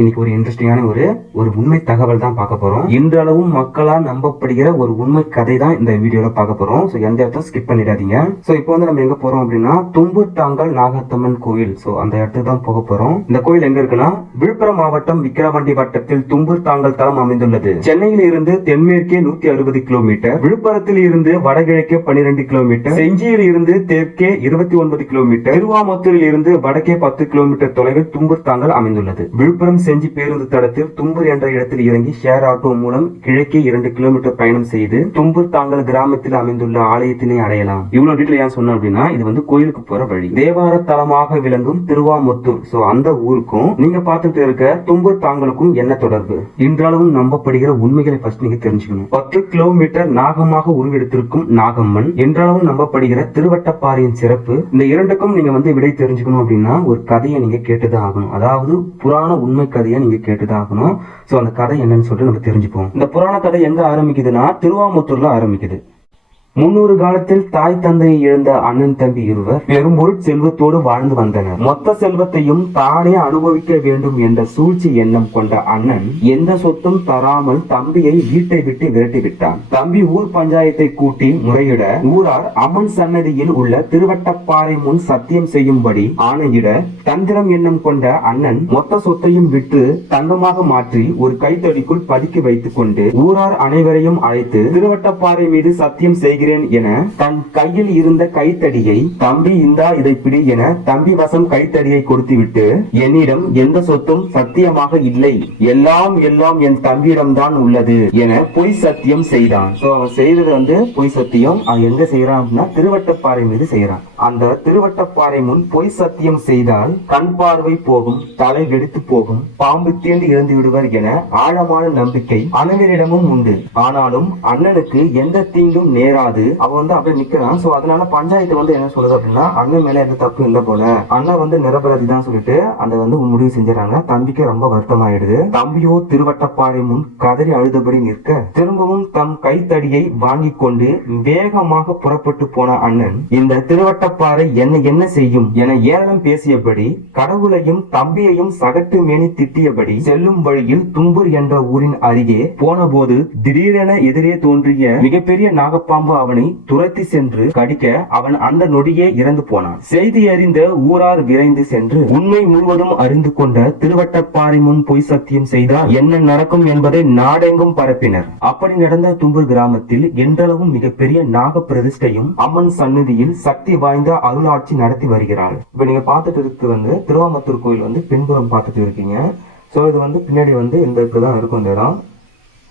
இன்னைக்கு ஒரு இன்ட்ரெஸ்டிங்கான ஒரு ஒரு உண்மை தகவல் தான் பார்க்க போறோம். இன்றளவும் மக்களால் நம்பப்படுகிற ஒரு உண்மை கதை தான் இந்த வீடியோல பார்க்க போறோம். ஸோ எந்த இடத்துல ஸ்கிப் பண்ணிடாதீங்க. ஸோ இப்போ வந்து நம்ம எங்க போறோம் அப்படின்னா தும்புத்தாங்கல் நாகத்தம்மன் கோயில். ஸோ அந்த இடத்துக்கு தான் போக போறோம். இந்த கோயில் எங்க இருக்குன்னா விழுப்புரம் மாவட்டம் விக்கிரவாண்டி வட்டத்தில் தும்புத்தாங்கல் தளம் அமைந்துள்ளது. சென்னையில் இருந்து தென்மேற்கே நூத்தி அறுபது கிலோமீட்டர் விழுப்புரத்தில் இருந்து வடகிழக்கே பன்னிரெண்டு கிலோமீட்டர் செஞ்சியில் இருந்து தெற்கே இருபத்தி ஒன்பது கிலோமீட்டர் திருவாமத்தூரில் இருந்து வடக்கே பத்து கிலோமீட்டர் தொலைவில் தும்புத்தாங்கல் அமைந்துள்ளது. விழுப்புரம் செஞ்சி பேருந்து தடத்தில் தும்பூர் என்ற இடத்தில் இறங்கி ஷேர் ஆட்டோ மூலம் கிழக்கே இரண்டு கிலோமீட்டர் பயணம் செய்து தும்பூர் தாங்கல் கிராமத்தில் அமைந்துள்ள ஆலயத்தினை அடையலாம். இவ்வளவு டீட்டெயில் ஏன் சொன்னேன் அப்படின்னா இது வந்து கோயிலுக்கு போற வழி. தேவார தலமாக விளங்கும் திருவாமுத்தூர். சோ அந்த ஊருக்கும் நீங்க பார்த்துட்டு இருக்க தும்பூர் தாங்கலுக்கும் என்ன தொடர்பு? இன்றளவும் நம்பப்படுகிற உண்மைகளை ஃபர்ஸ்ட் நீங்க தெரிஞ்சுக்கணும். பத்து கிலோமீட்டர் நாகமாக உருவெடுத்திருக்கும் நாகம்மன் இன்றளவும் நம்பப்படுகிற திருவட்டப்பாறையின் சிறப்பு. இந்த இரண்டுக்கும் நீங்க வந்து விடை தெரிஞ்சுக்கணும் அப்படின்னா ஒரு கதையை நீங்க கேட்டுதான் ஆகணும். அதாவது புராண உண்மை கதையை நீங்க கேட்டுதான் ஆகணும் சோ அந்த கதை என்னன்னு சொல்லிட்டு நம்ம தெரிஞ்சுப்போம். இந்த புராண கதை எங்க ஆரம்பிக்குதுன்னா திருவாமுத்தூர்ல ஆரம்பிக்குது. முன்னொரு காலத்தில் தாய் தந்தையை இழந்த அண்ணன் தம்பி இருவர் பெரும்பொருள் செல்வத்தோடு வாழ்ந்து வந்தனர். மொத்த செல்வத்தையும் தானே அனுபவிக்க வேண்டும் என்ற சூழ்ச்சி எண்ணம் கொண்ட அண்ணன் எந்த சொத்தும் தராமல் தம்பியை வீட்டை விட்டு விரட்டி விட்டான் தம்பி ஊர் பஞ்சாயத்தை கூட்டி முறையிட ஊரார் அம்மன் சன்னதியில் உள்ள திருவட்டப்பாறை முன் சத்தியம் செய்யும்படி ஆணையிட தந்திரம் எண்ணம் கொண்ட அண்ணன் மொத்த சொத்தையும் விட்டு தங்கமாக மாற்றி ஒரு கைத்தடிக்குள் பதுக்கி வைத்துக் கொண்டு ஊரார் அனைவரையும் அழைத்து திருவட்டப்பாறை மீது சத்தியம் செய்கிறேன் என தன் கையில் இருந்த கைத்தடியை தம்பி இந்தா இதை பிடி என தம்பி வசம் கைத்தடியை கொடுத்துவிட்டு என்னிடம் எந்த சொத்தும் சத்தியமாக இல்லை. எல்லாம் எல்லாம் என் தம்பியிடம்தான் உள்ளது என பொய் சத்தியம் செய்தான். சோ அவன் செய்தது வந்து பொய் சத்தியம். அவன் எங்க செய்யறான் அப்படின்னா திருவட்டப்பாறை மீது செய்யறான் அந்த திருவட்டப்பாறை முன் பொய் சத்தியம் செய்தால் கண் பார்வை போகும் தலை வெடித்து போகும் பாம்பு தீண்டு இறந்து விடுவர் என ஆழமான நம்பிக்கை அண்ணனிடமும் உண்டு. ஆனாலும் அண்ணனுக்கு எந்த தீங்கும் நேராது. அவன் வந்து அப்படியே நிக்கிறான். சோ அதனால பஞ்சாயத்து வந்து என்ன சொல்லுது அப்படின்னா அண்ணன் மேல எந்த தப்பு இல்ல போல. அண்ணன் வந்து நிரபராதி தான் சொல்லிட்டு அந்த வந்து முடிவு செஞ்சாங்க தம்பிக்கு ரொம்ப வருத்தமாயிடுது. தம்பியோ திருவட்டப்பாறை முன் கதறி அழுதபடி நிற்க திரும்பவும் தம் கைத்தடியை வாங்கி கொண்டு வேகமாக புறப்பட்டு போன அண்ணன் இந்த திருவட்டப்பாறை என்ன என்ன செய்யும் என ஏளனம் பேசியபடி கடவுளையும் தம்பியையும் சகட்டு மேனி திட்டியபடி செல்லும் வழியில் தும்பூர் என்ற ஊரின் அருகே போனபோது திடீரென எதிரே தோன்றிய மிகப்பெரிய நாகப்பாம்பு அவனை துரத்தி சென்று கடிக்க அவன் அந்த நொடியே இறந்து போனான். செய்தி அறிந்த ஊரார் விரைந்து சென்று உண்மை முழுவதும் அறிந்து கொண்ட திருவட்டப்பாறை முன் பொய் சத்தியம் செய்தால் என்ன நடக்கும் என்பதை நாடெங்கும் பரப்பினர். அப்படி நடந்த தும்பூர் கிராமத்தில் என்றளவும் மிகப்பெரிய நாக பிரதிஷ்டையும் அம்மன் சந்நிதியில் சக்தி வாய்ந்த அருளாட்சி நடத்தி வருகிறாள். இப்ப நீங்க பார்த்துட்டு வந்து திருவாமத்தூர் கோயில் வந்து பின்புறம் பார்த்துட்டு இருக்கீங்க. சோ இது வந்து பின்னாடி வந்து இந்த இருக்கும் இந்த இடம்.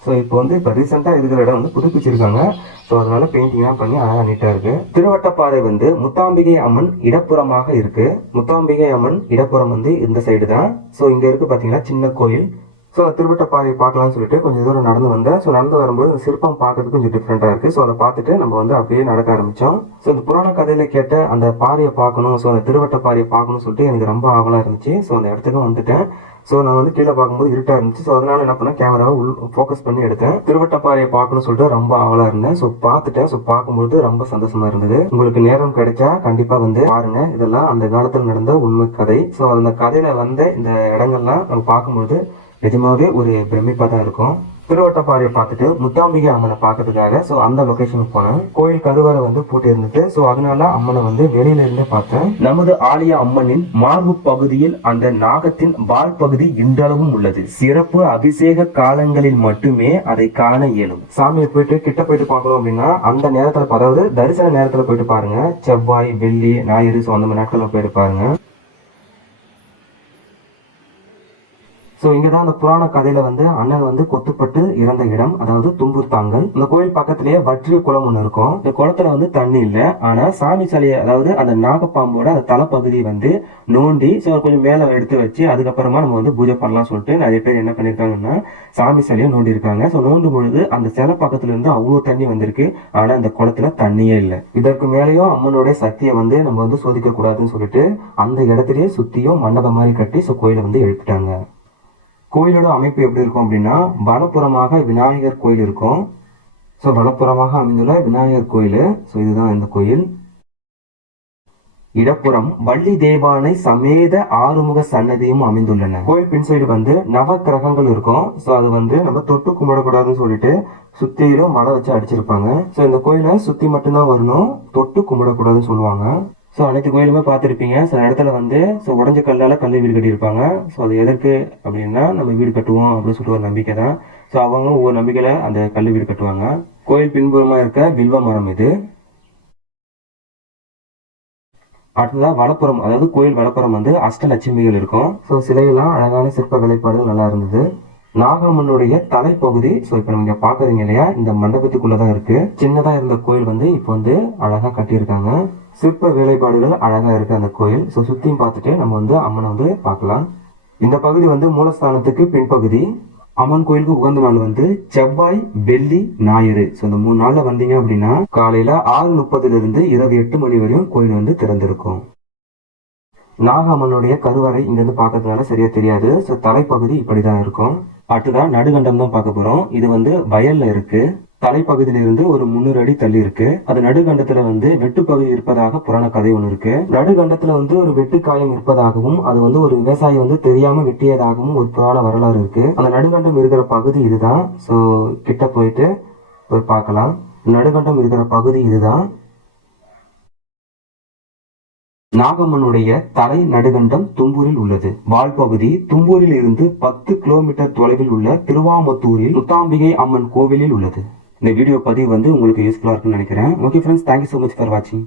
ஸோ இப்போ வந்து இப்போ ரீசெண்டாக இருக்கிற இடம் வந்து புதுப்பிச்சிருக்காங்க. ஸோ அதனால பெயிண்டிங்லாம் பண்ணி அழகாக நீட்டாக இருக்கு. திருவட்டப்பாறை வந்து முத்தாம்பிகை அம்மன் இடப்புறமாக இருக்கு. முத்தாம்பிகை அம்மன் இடப்புறம் வந்து இந்த சைடு தான். ஸோ இங்க இருக்கு பார்த்தீங்கன்னா சின்ன கோயில். ஸோ அந்த திருவட்டப்பாறையை பார்க்கலாம்னு சொல்லிட்டு கொஞ்சம் தூரம் நடந்து வந்தேன். ஸோ நடந்து வரும்போது இந்த சிற்பம் பார்க்கறதுக்கு கொஞ்சம் டிஃப்ரெண்ட்டாக இருக்குது ஸோ அதை பார்த்துட்டு நம்ம வந்து அப்படியே நடக்க ஆரம்பித்தோம் ஸோ இந்த புராண கதையில் கேட்ட அந்த பாறையை பார்க்கணும். ஸோ அந்த திருவட்டப்பாறையை பார்க்கணும்னு சொல்லிட்டு எனக்கு ரொம்ப ஆவலாக இருந்துச்சு. ஸோ அந்த இடத்துக்கு வந்துட்டேன். ஸோ நான் வந்து கீழே பார்க்கும்போது இருட்டாக இருந்துச்சு. ஸோ அதனால என்ன பண்ணேன்? கேமராவை உள் ஃபோக்கஸ் பண்ணி எடுத்தேன். திருவட்டப்பாறையை பார்க்கணும்னு சொல்லிட்டு ரொம்ப ஆவலாக இருந்தேன். ஸோ பார்த்துட்டேன். ஸோ பார்க்கும்போது ரொம்ப சந்தோஷமா இருந்தது. உங்களுக்கு நேரம் கிடைச்சா கண்டிப்பாக வந்து பாருங்க. இதெல்லாம் அந்த காலத்தில் நடந்த உண்மை கதை. ஸோ அந்த கதையில வந்த இந்த இடங்கள்லாம் நம்ம பார்க்கும்போது நிஜமாவே ஒரு பிரமிப்பா தான் இருக்கும். திருவட்டப்பாறையை பார்த்துட்டு முத்தாம்பிகை அம்மனை பார்க்கறதுக்காக ஸோ அந்த லொகேஷனுக்கு போனேன். கோயில் கருவறை வந்து பூட்டி இருந்தது ஸோ அதனால அம்மனை வந்து வெளியில இருந்து பார்த்தேன். நமது ஆலய அம்மனின் மார்பு பகுதியில் அந்த நாகத்தின் வால் பகுதி இன்றளவும் உள்ளது. சிறப்பு அபிஷேக காலங்களில் மட்டுமே அதை காண இயலும். சாமியை போயிட்டு கிட்ட போயிட்டு பார்க்கணும் அப்படின்னா அந்த நேரத்துல அதாவது தரிசன நேரத்துல போயிட்டு பாருங்க. செவ்வாய் வெள்ளி ஞாயிறு ஸோ அந்த மாதிரி நாட்கள்ல போயிட்டு பாருங்க. ஸோ இங்கே தான் அந்த புராண கதையில வந்து அண்ணன் வந்து கொத்துப்பட்டு இறந்த இடம் அதாவது தும்புத்தாங்கல். இந்த கோயில் பக்கத்திலேயே வற்றிய குளம் ஒன்று இருக்கும். இந்த குளத்துல வந்து தண்ணி இல்லை. ஆனால் சாமி சிலையை அதாவது அந்த நாகப்பாம்போட அந்த தலைப்பகுதியை வந்து நோண்டி ஸோ கொஞ்சம் மேலே எடுத்து வச்சு அதுக்கப்புறமா நம்ம வந்து பூஜை பண்ணலாம் சொல்லிட்டு நிறைய பேர் என்ன பண்ணியிருக்காங்கன்னா சாமி சிலையை நோண்டி இருக்காங்க ஸோ நோண்டும் பொழுது அந்த சிலை பக்கத்துல இருந்து அவ்வளோ தண்ணி வந்திருக்கு. ஆனால் அந்த குளத்துல தண்ணியே இல்லை. இதற்கு மேலேயும் அம்மனுடைய சக்தியை வந்து நம்ம வந்து சோதிக்க கூடாதுன்னு சொல்லிட்டு அந்த இடத்துலயே சுத்தியும் மண்டபம் மாதிரி கட்டி ஸோ கோயிலை வந்து எழுப்பிட்டாங்க. கோயிலோட அமைப்பு எப்படி இருக்கும் அப்படின்னா வலப்புறமாக விநாயகர் கோயில் இருக்கும். ஸோ வலப்புறமாக அமைந்துள்ள விநாயகர் கோயில். ஸோ இதுதான் இந்த கோயில். இடப்புறம் வள்ளி தேவானை சமேத ஆறுமுக சன்னதியும் அமைந்துள்ளன. கோயில் பின் சைடு வந்து நவ கிரகங்கள் இருக்கும். ஸோ அது வந்து நம்ம தொட்டு கும்பிடக்கூடாதுன்னு சொல்லிட்டு சுத்தியிலும் மலை வச்சு அடிச்சிருப்பாங்க. ஸோ இந்த கோயிலை சுத்தி மட்டும்தான் வரணும். தொட்டு கும்பிடக்கூடாதுன்னு சொல்லுவாங்க. ஸோ அனைத்து கோயிலுமே பார்த்துருப்பீங்க. சில இடத்துல வந்து ஸோ உடஞ்ச கல்லால் கல் வீடு கட்டியிருப்பாங்க. ஸோ அது எதற்கு அப்படின்னா நம்ம வீடு கட்டுவோம் அப்படின்னு சொல்லிட்டு ஒரு நம்பிக்கை தான். ஸோ அவங்க ஒவ்வொரு நம்பிக்கையில் அந்த கல் வீடு கட்டுவாங்க. கோயில் பின்புறமாக இருக்க வில்வ மரம் இது. அடுத்ததாக வலப்புறம் அதாவது கோயில் வலப்புறம் வந்து அஷ்டலட்சுமிகள் இருக்கும். ஸோ சிலையெல்லாம் அழகான சிற்ப வேலைப்பாடுகள் நல்லா இருந்தது. நாகம்மனுடைய தலைப்பகுதி ஸோ இப்போ நீங்க பாக்குறீங்க இல்லையா இந்த மண்டபத்துக்குள்ளே தான் இருக்கு. சின்னதாக இருந்த கோயில் வந்து இப்போ வந்து அழகாக கட்டியிருக்காங்க. சிற்ப வேலைப்பாடுகள் அழகாக இருக்கு அந்த கோயில். ஸோ சுற்றியும் பார்த்துட்டு நம்ம வந்து அம்மனை வந்து பார்க்கலாம். இந்த பகுதி வந்து மூலஸ்தானத்துக்கு பின்பகுதி. அம்மன் கோயிலுக்கு உகந்த நாள் வந்து செவ்வாய் வெள்ளி ஞாயிறு. ஸோ இந்த மூணு நாளில் வந்தீங்க அப்படின்னா காலையில் ஆறு முப்பதுல இருந்து இரவு எட்டு மணி வரையும் கோயில் வந்து திறந்திருக்கும். நாகம்மனுடைய கருவறை இங்கேருந்து பார்க்கறதுனால சரியா தெரியாது. ஸோ தலைப்பகுதி இப்படி தான் இருக்கும். அடுத்ததான் நடுகண்டம் தான் பார்க்க போகிறோம் இது வந்து வயல்ல இருக்குது தலைப்பகுதியிலிருந்து ஒரு முன்னூறு அடி தள்ளி இருக்கு. அது நடுகண்டத்துல வந்து வெட்டுப்பகுதி இருப்பதாக புராண கதை ஒன்று இருக்கு. நடுகண்டத்துல வந்து ஒரு வெட்டுக்காயம் இருப்பதாகவும் அது வந்து ஒரு விவசாயி வந்து தெரியாம வெட்டியதாகவும் ஒரு புராண வரலாறு இருக்கு. அந்த நடுகண்டம் இருக்கிற பகுதி இதுதான். ஸோ கிட்ட போயிட்டு போய் பார்க்கலாம். நடுகண்டம் இருக்கிற பகுதி இதுதான். நாகம்மனுடைய தலை நடுகண்டம் தும்பூரில் உள்ளது. வால்பகுதி தும்பூரில் இருந்து பத்து கிலோமீட்டர் தொலைவில் உள்ள திருவாமத்தூரில் முத்தாம்பிகை அம்மன் கோவிலில் உள்ளது. இந்த வீடியோ பதிவு வந்து உங்களுக்கு யூஸ்ஃபுல்லாக இருக்குன்னு நினைக்கிறேன். Okay friends thank you so much for வாட்சிங்